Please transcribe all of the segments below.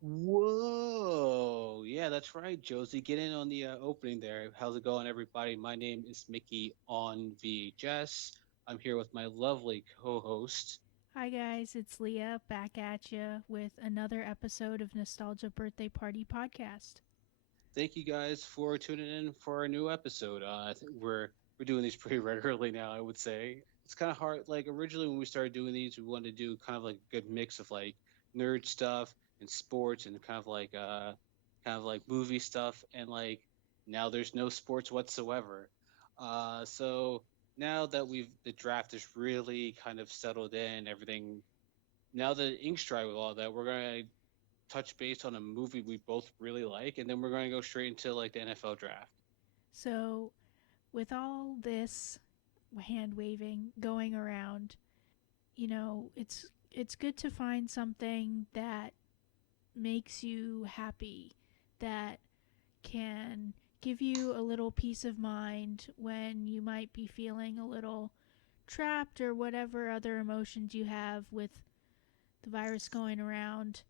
Whoa. Yeah, that's right, Josie. Get in on the opening there. How's it going, everybody? My name is Mickey on VHS. I'm here with my lovely co host. Hi guys, it's Leah back at you with another episode of Nostalgia Birthday Party Podcast. Thank you guys for tuning in for our new episode. I think we're doing these pretty regularly now, I would say. It's kind of hard. Like, originally, when we started doing these, we wanted to do kind of like a good mix of like nerd stuff and sports and kind of like movie stuff. And like, now there's no sports whatsoever. So now that the draft is really kind of settled in, everything, now the ink's dry with all that, we're going to touch base on a movie we both really like, and then we're going to go straight into like the NFL draft. So, with all this hand waving going around, it's good to find something that makes you happy, that can give you a little peace of mind when you might be feeling a little trapped or whatever other emotions you have with the virus going around.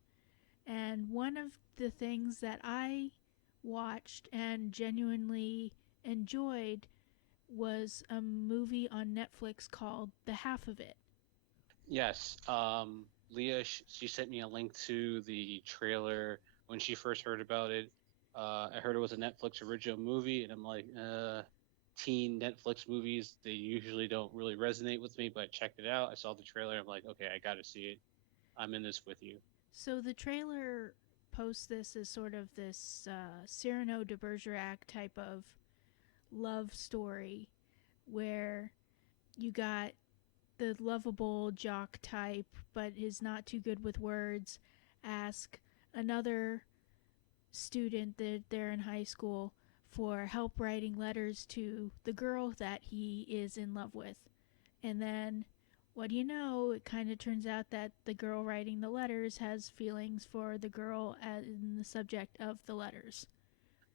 And one of the things that I watched and genuinely enjoyed was a movie on Netflix called The Half of It. Yes, Leah, she sent me a link to the trailer when she first heard about it. I heard it was a Netflix original movie, and I'm like, teen Netflix movies, they usually don't really resonate with me, but I checked it out. I saw the trailer. I'm like, okay, I got to see it. I'm in this with you. So the trailer posts this as sort of this Cyrano de Bergerac type of love story where you got the lovable jock type, but is not too good with words, ask another student that they're in high school for help writing letters to the girl that he is in love with. And then, what do you know? It kind of turns out that the girl writing the letters has feelings for the girl in the subject of the letters.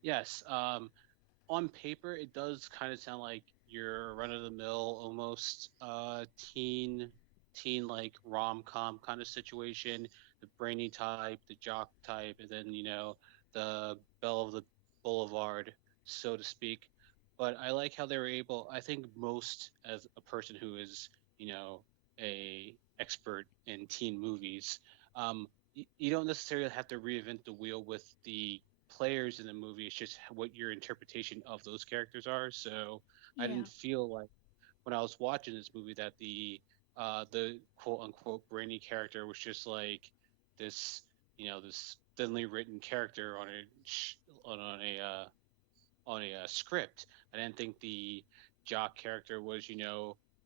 Yes, on paper, it does kind of sound like your run of the mill, almost teen like rom com kind of situation. The brainy type, the jock type, and then the belle of the boulevard, so to speak. But I like how they were able. I think most as a person who is a expert in teen movies, you don't necessarily have to reinvent the wheel with the players in the movie. It's just what your interpretation of those characters are. So I Yeah. didn't feel like when I was watching this movie that the quote unquote brainy character was just like this this thinly written character on a script. I didn't think the jock character was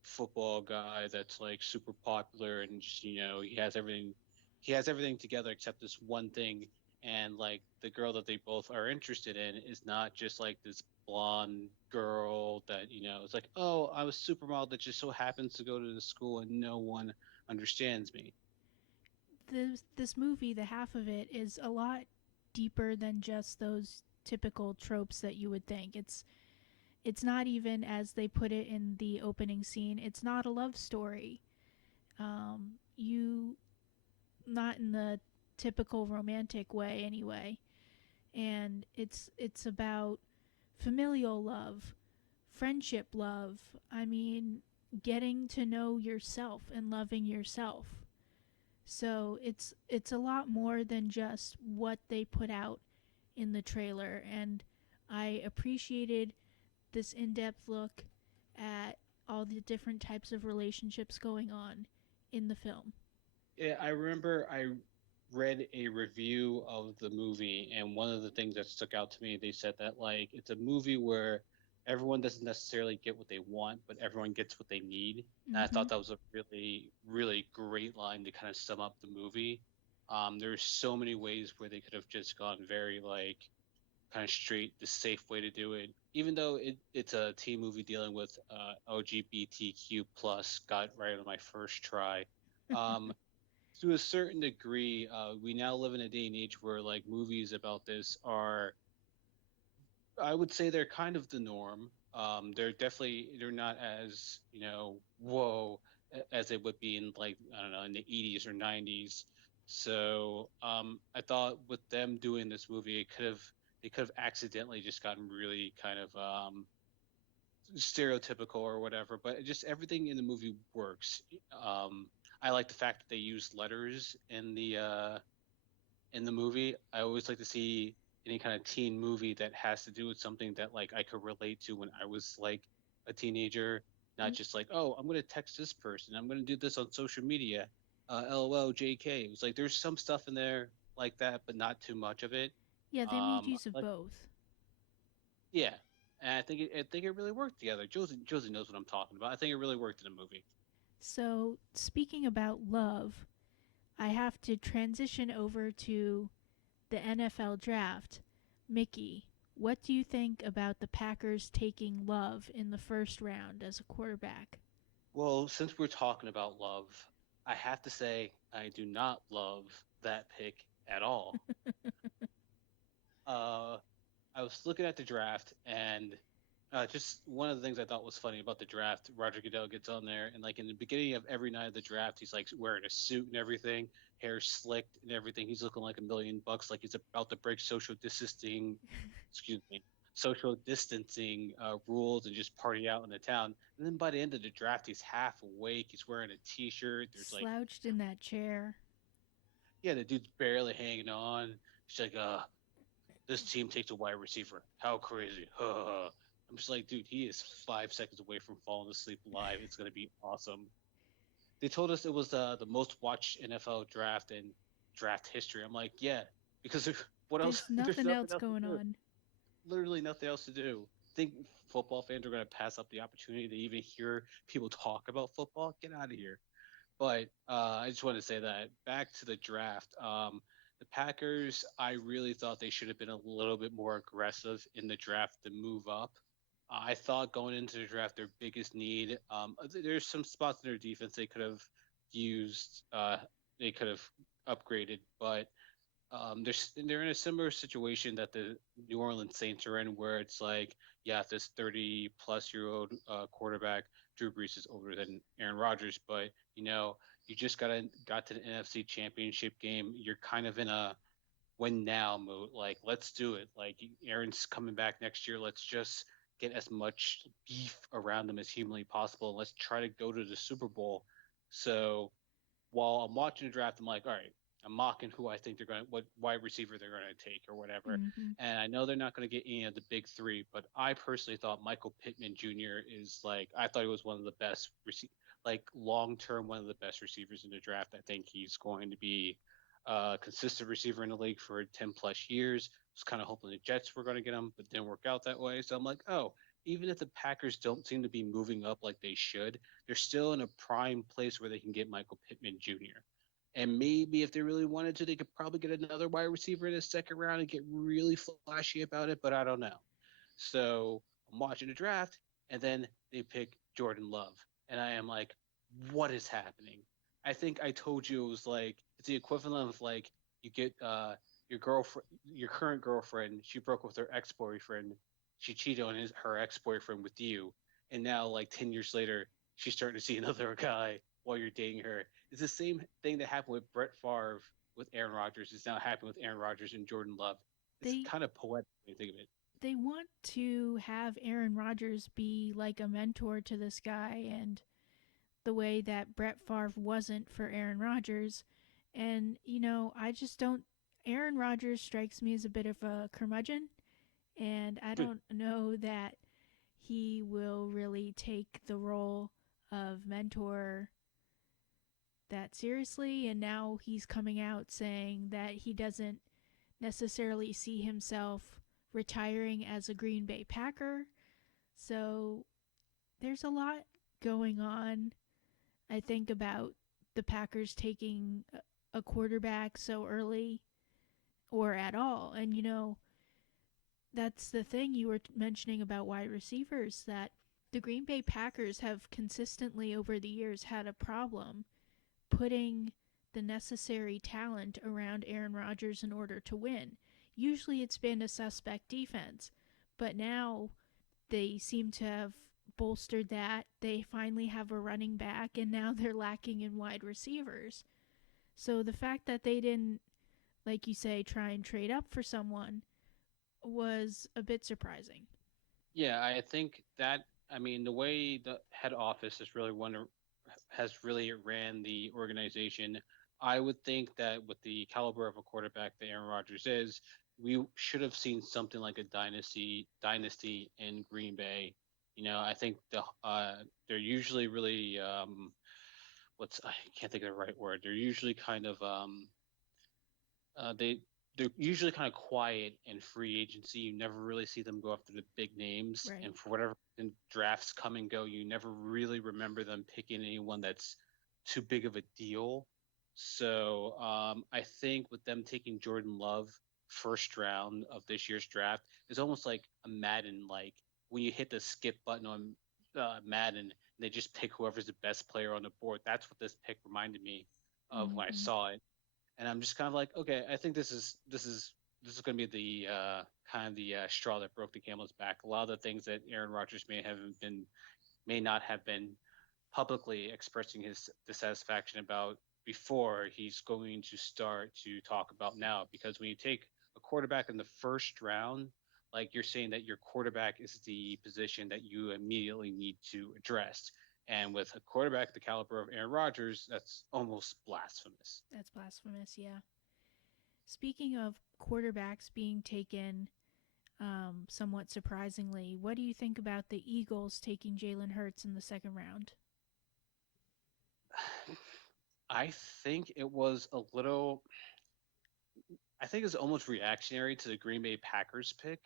football guy that's like super popular and just he has everything together except this one thing, and like the girl that they both are interested in is not just like this blonde girl that it's like, oh, I was supermodel that just so happens to go to the school and no one understands me. This movie, the half of it, is a lot deeper than just those typical tropes that you would think. It's not even as they put it in the opening scene. It's not a love story. You not in the typical romantic way anyway. And it's about familial love, friendship love. I mean, getting to know yourself and loving yourself. So it's a lot more than just what they put out in the trailer, and I appreciated this in-depth look at all the different types of relationships going on in the film. Yeah, I remember I read a review of the movie, and one of the things that stuck out to me, they said that like it's a movie where everyone doesn't necessarily get what they want, but everyone gets what they need. And I Mm-hmm. thought that was a really, really great line to kind of sum up the movie. There's so many ways where they could have just gone very like kind of straight, the safe way to do it. Even though it's a teen movie dealing with LGBTQ plus, got right on my first try. Um, to a certain degree, we now live in a day and age where like movies about this are, I would say, they're kind of the norm. They're not as whoa as it would be in like I don't know in the 80s or 90s. So I thought with them doing this movie, they could have accidentally just gotten really kind of stereotypical or whatever. But just everything in the movie works. I like the fact that they use letters in the movie. I always like to see any kind of teen movie that has to do with something that like I could relate to when I was like a teenager, not Mm, just like, oh, I'm gonna text this person, I'm gonna do this on social media, LOL, JK. It was like there's some stuff in there like that, but not too much of it. yeah, they made use of Like both. yeah, and I think it really worked together. Josie knows what I'm talking about. I think it really worked in the movie. So, speaking about love, I have to transition over to the NFL draft. Mickey, what do you think about the Packers taking Love in the first round as a quarterback? Well, since we're talking about love, I have to say I do not love that pick at all. Uh, I was looking at the draft, and just one of the things I thought was funny about the draft, Roger Goodell gets on there, and like in the beginning of every night of the draft, he's like wearing a suit and everything, hair slicked and everything. He's looking like $1 million, like he's about to break excuse me, social distancing rules and just party out in the town. And then by the end of the draft, he's half awake. He's wearing a t-shirt. There's like, Slouched in that chair. yeah, the dude's barely hanging on. He's like, this team takes a wide receiver. How crazy. I'm just like, dude, he is 5 seconds away from falling asleep live. It's going to be awesome. They told us it was the most watched NFL draft in draft history. I'm like, yeah, because what else? There's There's nothing nothing else else to going do. on. Literally nothing else to do. Think football fans are going to pass up the opportunity to even hear people talk about football? Get out of here. But I just want to say that back to the draft. The Packers, I really thought they should have been a little bit more aggressive in the draft to move up. I thought going into the draft, their biggest need, there's some spots in their defense they could have used, they could have upgraded, but they're in a similar situation that the New Orleans Saints are in, where it's like, yeah, this 30-plus-year-old quarterback, Drew Brees is older than Aaron Rodgers, but you just got to the NFC Championship game. You're kind of in a win now mode. Like, let's do it. Like, Aaron's coming back next year. Let's just get as much beef around them as humanly possible. And let's try to go to the Super Bowl. So while I'm watching the draft, I'm like, all right, I'm mocking who I think they're going to, what wide receiver they're going to take or whatever. Hmm. And I know they're not going to get any of the big three, but I personally thought Michael Pittman Jr. is like, I thought he was one of the best, like long term, one of the best receivers in the draft. I think he's going to be a consistent receiver in the league for 10 plus years. I was kind of hoping the Jets were going to get him, but didn't work out that way. So I'm like, oh, even if the Packers don't seem to be moving up like they should, they're still in a prime place where they can get Michael Pittman Jr. And maybe if they really wanted to, they could probably get another wide receiver in the second round and get really flashy about it, but I don't know. So I'm watching the draft, and then they pick Jordan Love. And I am like, what is happening? I think I told you it was like, it's the equivalent of like, you get your girlfriend, your current girlfriend, she broke up with her ex boyfriend. She cheated on her ex boyfriend with you. And now, like 10 years later, she's starting to see another guy while you're dating her. It's the same thing that happened with Brett Favre with Aaron Rodgers. It's now happening with Aaron Rodgers and Jordan Love. It's They kind of poetic when you think of it. they want to have Aaron Rodgers be like a mentor to this guy, and the way that Brett Favre wasn't for Aaron Rodgers. And I just don't. Aaron Rodgers strikes me as a bit of a curmudgeon, and I don't know that he will really take the role of mentor that seriously. And now he's coming out saying that he doesn't necessarily see himself retiring as a Green Bay Packer. So there's a lot going on, I think, about the Packers taking a quarterback so early or at all. And that's the thing you were mentioning about wide receivers, that the Green Bay Packers have consistently over the years had a problem putting the necessary talent around Aaron Rodgers in order to win. Usually it's been a suspect defense, but now they seem to have bolstered that. They finally have a running back, and now they're lacking in wide receivers. So the fact that they didn't like you say, try and trade up for someone was a bit surprising. Yeah, I think that I mean the way the head office has really ran the organization. I would think that with the caliber of a quarterback that Aaron Rodgers is, we should have seen something like a dynasty in Green Bay. I think they're usually really what's I can't think of the right word. They're usually kind of they they're usually kind of quiet in free agency. You never really see them go after the big names, Right. and for whatever reason, drafts come and go. You never really remember them picking anyone that's too big of a deal. So I think with them taking Jordan Love first round of this year's draft is almost like a Madden, like when you hit the skip button on Madden, they just pick whoever's the best player on the board. That's what this pick reminded me of when I Mm-hmm. saw it, and I'm just kind of like, okay, I think this is going to be the kind of the straw that broke the camel's back. A lot of the things that Aaron Rodgers may not have been publicly expressing his dissatisfaction about before, he's going to start to talk about now. Because when you take a quarterback in the first round, like you're saying that your quarterback is the position that you immediately need to address. And with a quarterback the caliber of Aaron Rodgers, that's almost blasphemous. That's blasphemous, yeah. Speaking of quarterbacks being taken somewhat surprisingly, what do you think about the Eagles taking Jalen Hurts in the second round? I think it was a little. I think it's almost reactionary to the Green Bay Packers pick.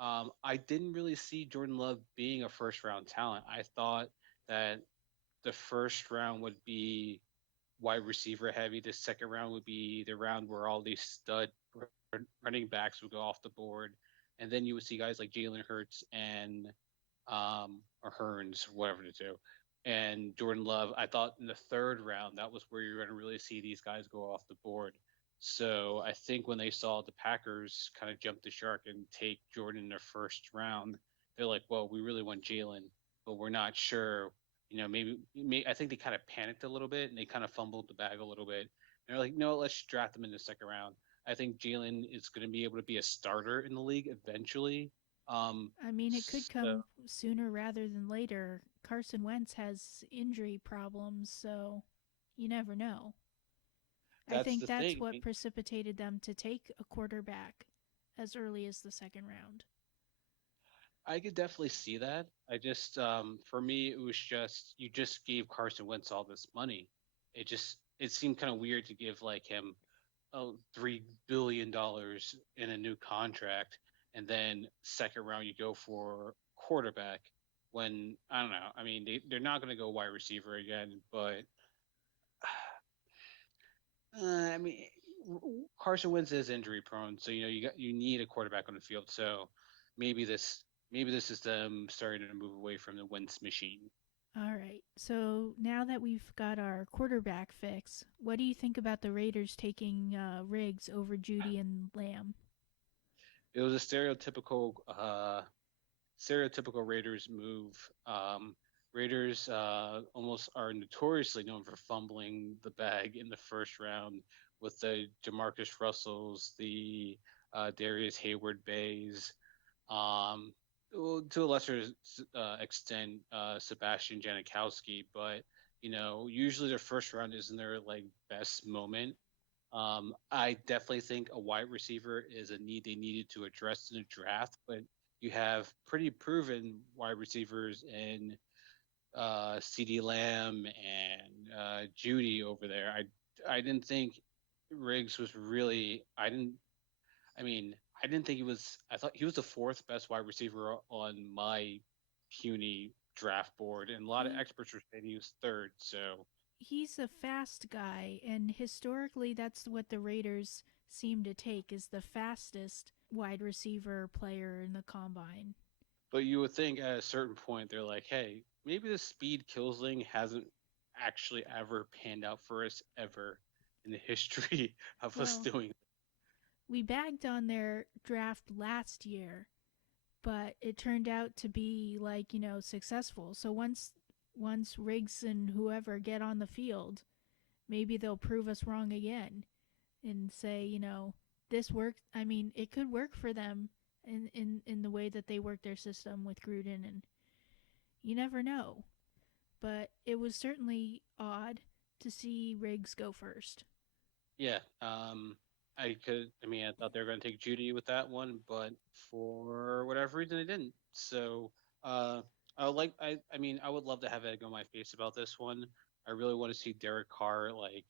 I didn't really see Jordan Love being a first round talent. I thought that the first round would be wide receiver heavy. The second round would be the round where all these stud running backs would go off the board, and then you would see guys like Jalen Hurts and or Hearns, whatever to do, and Jordan Love. I thought in the third round that was where you're going to really see these guys go off the board. So I think when they saw the Packers kind of jump the shark and take Jordan in their first round, they're like, "Well, we really want Jalen, but we're not sure." I think they kind of panicked a little bit and they kind of fumbled the bag a little bit. And they're like, "No, let's draft them in the second round." I think Jalen is going to be able to be a starter in the league eventually. I mean, it could So come sooner rather than later. Carson Wentz has injury problems, so you never know. I that's think the that's thing. what precipitated them to take a quarterback as early as the second round. I could definitely see that. I just, for me, it was just you just gave Carson Wentz all this money. It seemed kind of weird to give like him $3 billion in a new contract, and then second round you go for quarterback. When I don't know, I mean they're not going to go wide receiver again, but I mean Carson Wentz is injury prone, so you need a quarterback on the field. So maybe this maybe this is them starting to move away from the Wentz machine. All right. So now that we've got our quarterback fix, what do you think about the Raiders taking Riggs over Judy and Lamb? It was a stereotypical Raiders move. Raiders almost are notoriously known for fumbling the bag in the first round with the Jamarcus Russells, the Darius Hayward Bays, well, to a lesser extent, Sebastian Janikowski. But usually their first round isn't their like best moment. I definitely think a wide receiver is a need they needed to address in the draft, but you have pretty proven wide receivers in CD Lamb and Judy over there. I didn't think Riggs was really. I mean, I didn't think he was. I thought he was the fourth best wide receiver on my puny draft board, and a lot of He experts were saying he was third. So he's a fast guy, and historically, that's what the Raiders seem to take is the fastest wide receiver player in the combine. but you would think at a certain point they're like, hey, maybe the speed kills thing hasn't actually ever panned out for us ever in the history of us Well, doing. we bagged on their draft last year, but it turned out to be like, successful. So once Riggs and whoever get on the field, maybe they'll prove us wrong again. and say, this worked. I mean, it could work for them in the way that they work their system with Gruden, and you never know. But it was certainly odd to see Riggs go first. Yeah. I could. I mean, I thought they were going to take Judy with that one, but for whatever reason, they didn't. So, uh, I would like. I mean, I would love to have egg on my face about this one. I really want to see Derek Carr like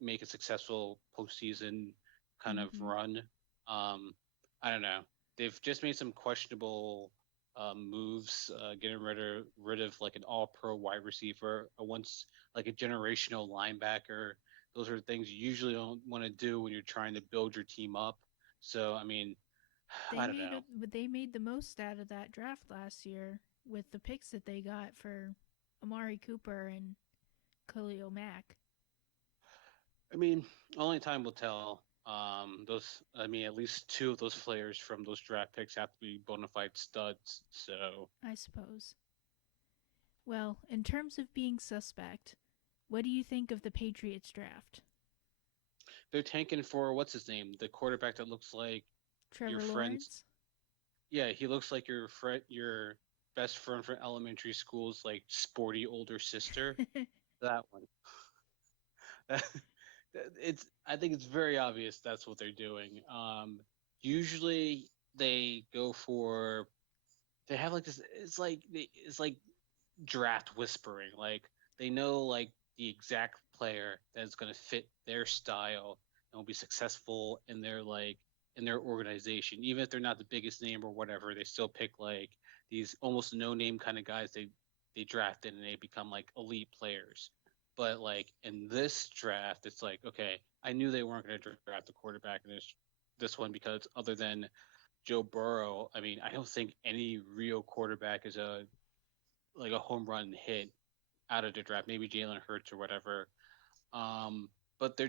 make a successful postseason kind of Mm-hmm. run. Um, I don't know. They've just made some questionable moves, getting rid of like an all pro wide receiver, a once like a generational linebacker. Those are things you usually don't want to do when you're trying to build your team up. So I mean, They I don't made know. they made the most out of that draft last year with the picks that they got for Amari Cooper and Khalil Mack. I mean, only time will tell. I mean, at least two of those players from those draft picks have to be bona fide studs. So I suppose. Well, in terms of being suspect, what do you think of the Patriots draft? they're tanking for what's his name, the quarterback that looks like your Trevor friend's. Lawrence? Yeah, he looks like your best friend from elementary school's like sporty older sister. That one. It's. I think it's very obvious that's what they're doing. Usually they go for. They have like this. It's like draft whispering. Like they know like the exact player that's going to fit their style and will be successful in their organization. Even if they're not the biggest name or whatever, they still pick like these almost no name kind of guys they drafted and they become like elite players. But like in this draft, it's like okay, I knew they weren't going to draft a quarterback in this one because other than Joe Burrow, I mean, I don't think any real quarterback is a like a home run hit out of the draft. Maybe Jalen Hurts or whatever. Um, but the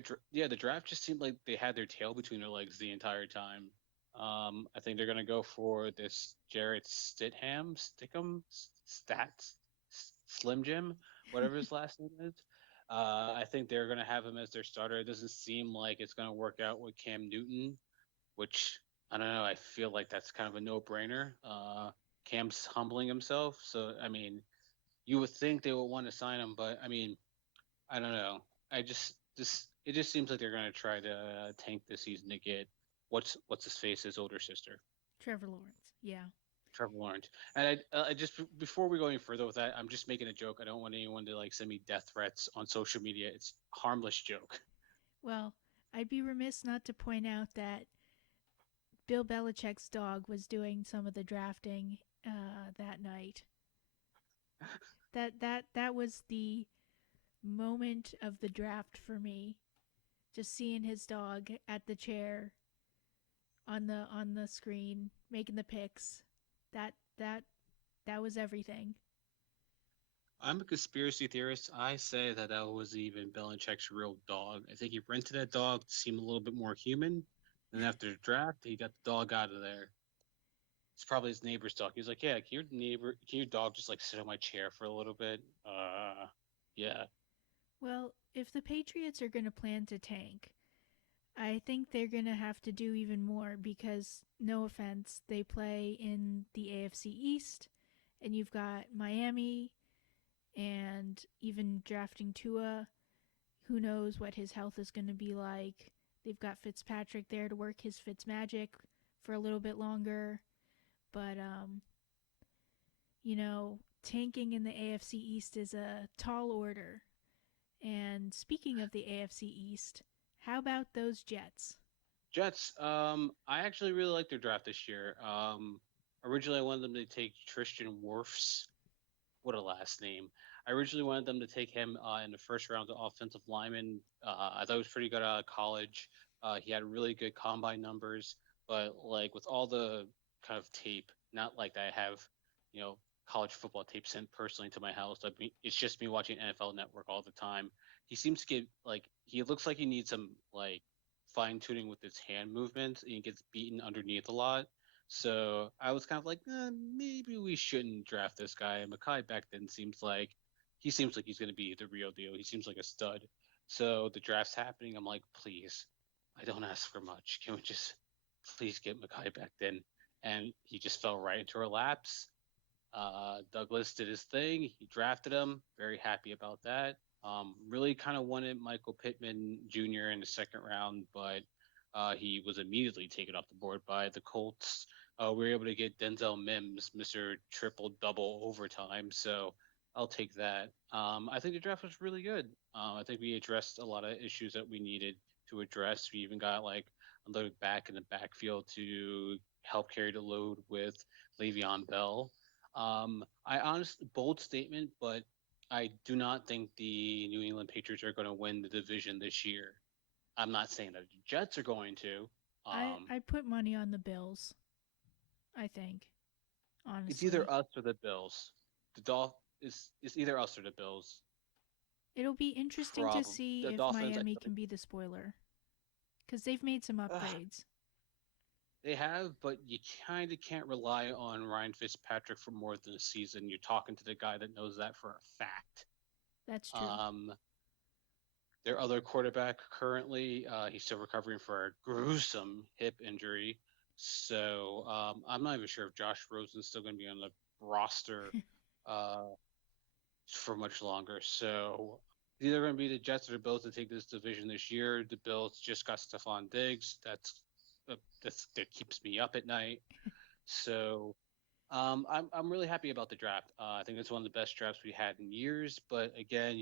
draft just seemed like they had their tail between their legs the entire time. I think they're gonna go for this Jarrett Stats, Slim Jim, whatever his last name is. I think they're gonna have him as their starter. It doesn't seem like it's gonna work out with Cam Newton, which I don't know. I feel like that's kind of a no-brainer. Cam's humbling himself, so I mean, you would think they would want to sign him, but I mean, I don't know. I just it just seems like they're going to try to tank this season to get what's his face, his older sister, Trevor Lawrence, yeah. Trevor Lawrence. And I just before we go any further with that, I'm just making a joke. I don't want anyone to like send me death threats on social media. It's a harmless joke. Well, I'd be remiss not to point out that Bill Belichick's dog was doing some of the drafting that night. That was the moment of the draft for me. Just seeing his dog at the chair on the screen making the picks. That that that was everything. I'm a conspiracy theorist. I say that that was even Belichick's real dog. I think he rented that dog to seem a little bit more human. And after the draft, he got the dog out of there. It's probably his neighbor's dog. He's like, "Yeah, can your dog just like sit on my chair for a little bit?" Yeah. Well, if the Patriots are going to plan to tank, I think they're going to have to do even more because, no offense, they play in the AFC East, and you've got Miami, and even drafting Tua. Who knows what his health is going to be like? They've got Fitzpatrick there to work his Fitz magic for a little bit longer. But, tanking in the AFC East is a tall order. And speaking of the AFC East, how about those Jets? Jets. I actually really like their draft this year. Originally I wanted them to take Tristan Wirfs. What a last name. I originally wanted them to take him in the first round, the offensive lineman. I thought he was pretty good out of college. He had really good combine numbers, but like with all the kind of tape, not like I have, you know, college football tape sent personally to my house. I mean, it's just me watching NFL Network all the time. He seems to get like he looks like he needs some like fine tuning with his hand movements, and he gets beaten underneath a lot. So I was kind of like, maybe we shouldn't draft this guy. And Makai Becton seems like he's going to be the real deal. He seems like a stud. So the draft's happening. I'm like, please, I don't ask for much. Can we just please get Mackay back then? And he just fell right into our laps. Douglas did his thing. He drafted him. Very happy about that. Really kind of wanted Michael Pittman Jr. in the second round, but he was immediately taken off the board by the Colts. We were able to get Denzel Mims, Mr. Triple Double Overtime. So I'll take that. I think the draft was really good. I think we addressed a lot of issues that we needed to address. We even got like a back in the backfield to help carry the load with Le'Veon Bell. I honestly bold statement, but I do not think the New England Patriots are going to win the division this year. I'm not saying that the Jets are going to. Um, I put money on the Bills. I think it's either honestly, us or the Bills. The is either us or the Bills. it'll be interesting to Problem. see The if Dolphins, I Miami feel like can be the spoiler because they've made some ugh, upgrades. they have, but you kind of can't rely on Ryan Fitzpatrick for more than a season. You're talking to the guy that knows that for a fact. That's true. Um, Their other quarterback currently, he's still recovering for a gruesome hip injury. So I'm not even sure if Josh Rosen's still going to be on the roster uh, for much longer. So it's either going to be the Jets or the Bills to take this division this year. The Bills just got Stephon Diggs. That keeps me up at night. So I'm really happy about the draft. I think it's one of the best drafts we had in years. But again,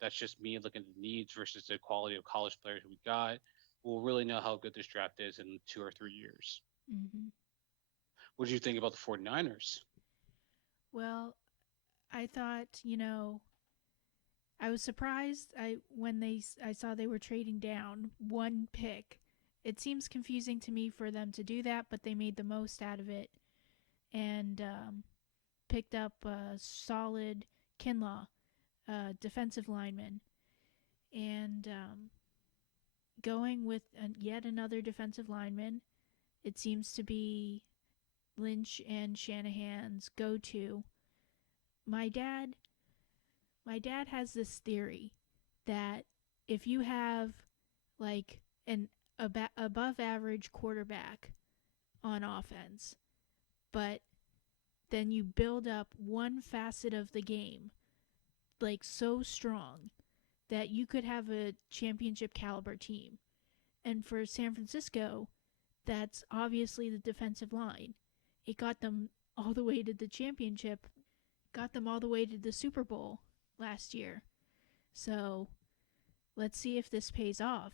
that's just me looking at the needs versus the quality of college players we got. We'll really know how good this draft is in 2 or 3 years. Hmm. What do you think about the 49ers? Well, I thought I was surprised I saw they were trading down one pick. It seems confusing to me for them to do that, but they made the most out of it and picked up a solid Kinlaw, defensive lineman, and going with yet another defensive lineman. It seems to be Lynch and Shanahan's go-to. My dad, my dad has this theory that if you have like an above average quarterback on offense, but then you build up one facet of the game like so strong that you could have a championship caliber team. And for San Francisco, that's obviously the defensive line. It got them all the way to the championship, got them all the way to the Super Bowl last year. So let's see if this pays off.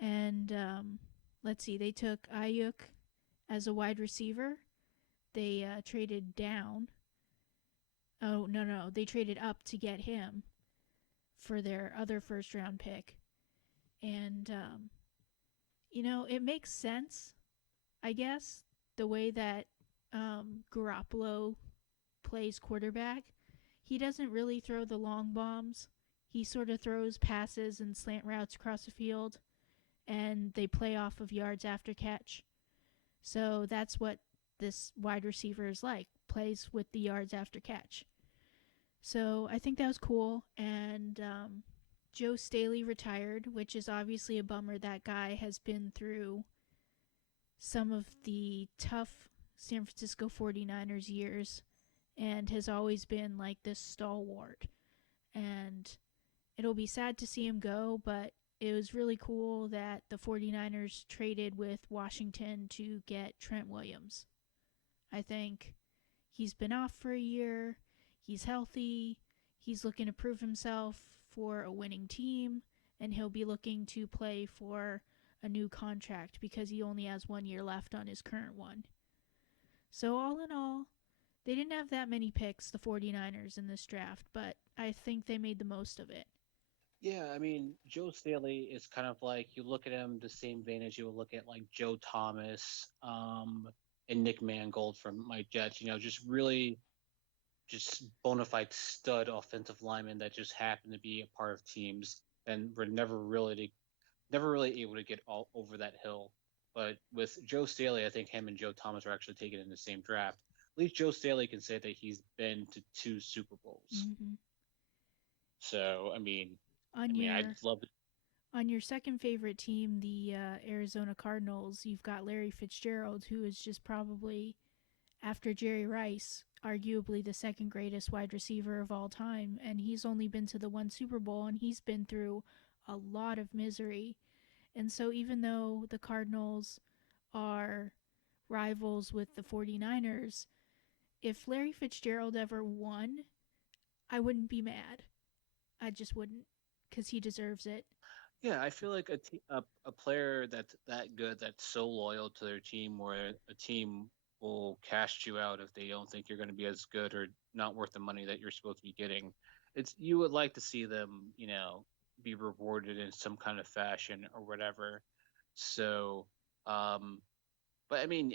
And let's see, they took Ayuk as a wide receiver. They traded down. Oh, no, no. They traded up to get him for their other first round pick. And, it makes sense, I guess, the way that Garoppolo plays quarterback. He doesn't really throw the long bombs. He sort of throws passes and slant routes across the field, and they play off of yards after catch. So that's what this wide receiver is like, plays with the yards after catch. So I think that was cool. And Joe Staley retired, which is obviously a bummer. That guy has been through some of the tough San Francisco 49ers years and has always been like this stalwart. And it'll be sad to see him go, but it was really cool that the 49ers traded with Washington to get Trent Williams. I think he's been off for a year, he's healthy, he's looking to prove himself for a winning team, and he'll be looking to play for a new contract because he only has 1 year left on his current one. So, all in all, they didn't have that many picks, the 49ers, in this draft, but I think they made the most of it. Yeah, I mean, Joe Staley is kind of like you look at him the same vein as you would look at like Joe Thomas and Nick Mangold from my Jets. Just really just bona fide stud offensive linemen that just happen to be a part of teams and were never really able to get all over that hill. But with Joe Staley, I think him and Joe Thomas are actually taken in the same draft. At least Joe Staley can say that he's been to 2 Super Bowls. Mm-hmm. So I mean, I'd Onier, love to. On your second favorite team, the Arizona Cardinals, you've got Larry Fitzgerald, who is just probably, after Jerry Rice, arguably the second greatest wide receiver of all time. And he's only been to the one Super Bowl, and he's been through a lot of misery. And so, even though the Cardinals are rivals with the 49ers, if Larry Fitzgerald ever won, I wouldn't be mad. I just wouldn't, because he deserves it. Yeah, I feel like a player that's that good, that's so loyal to their team, where a team will cast you out if they don't think you're going to be as good or not worth the money that you're supposed to be getting. It's you would like to see them, be rewarded in some kind of fashion or whatever. So, um, but I mean,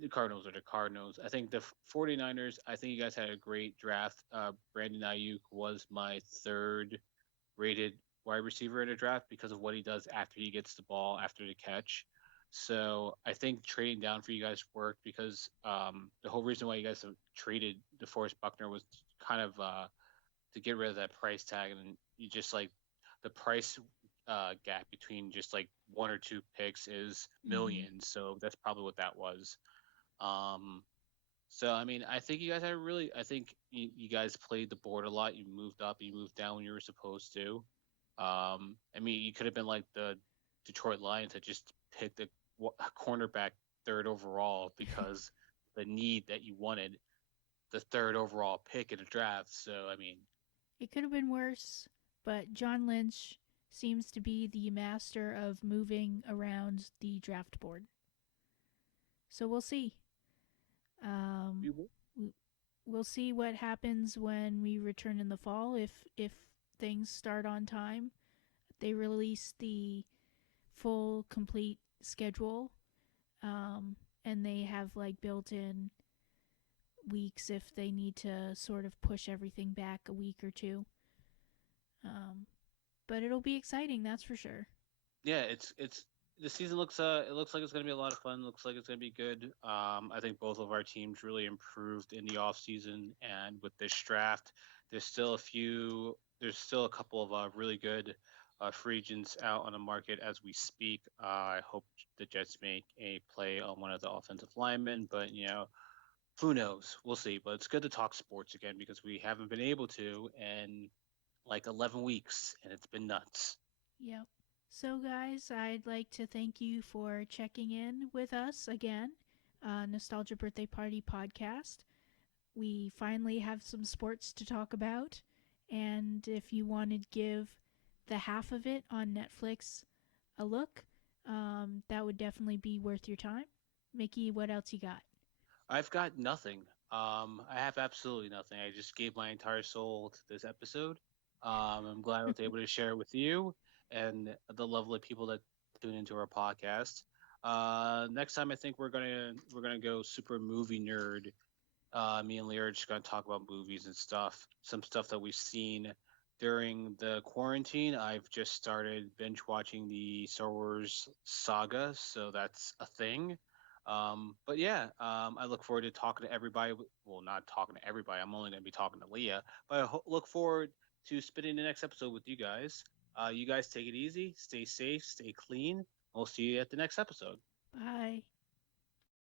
the Cardinals are the Cardinals. I think the 49ers, I think you guys had a great draft. Brandon Ayuk was my third rated wide receiver in a draft because of what he does after he gets the ball after the catch. So I think trading down for you guys worked because the whole reason why you guys have traded DeForest Buckner was kind of to get rid of that price tag, and you just like the price gap between just like one or two picks is Mm-hmm. millions. So that's probably what that was. Um, so I mean, I think you guys had really. I think you guys played the board a lot. You moved up, you moved down when you were supposed to. I mean, you could have been like the Detroit Lions that just picked a cornerback third overall because the need that you wanted the third overall pick in a draft. So I mean, It could have been worse, but John Lynch seems to be the master of moving around the draft board. So we'll see. Um, we, we'll see what happens when we return in the fall. If things start on time, they release the full complete schedule, and they have like built-in weeks if they need to sort of push everything back a week or two. Um, but it'll be exciting, that's for sure. yeah, it's the season looks it looks like it's going to be a lot of fun. Looks like it's going to be good. I think both of our teams really improved in the off season, and with this draft, there's still a couple of really good free agents out on the market as we speak. I hope the Jets make a play on one of the offensive linemen, but who knows? We'll see. But it's good to talk sports again because we haven't been able to in like 11 weeks, and it's been nuts. Yep. So, guys, I'd like to thank you for checking in with us again. Nostalgia Birthday Party podcast. We finally have some sports to talk about. And if you want to give the half of it on Netflix a look, that would definitely be worth your time. Mickey, what else you got? I've got nothing. I have absolutely nothing. I just gave my entire soul to this episode. I'm glad I was able to share it with you and the lovely people that tune into our podcast. Next time, I think we're gonna go super movie nerd. Me and Leah are just going to talk about movies and stuff, some stuff that we've seen during the quarantine. I've just started binge watching the Star Wars saga, so that's a thing. But yeah, I look forward to talking to everybody. Well, not talking to everybody. I'm only going to be talking to Leah, but look forward to spending the next episode with you guys. You guys take it easy, stay safe, stay clean. We'll see you at the next episode. Bye.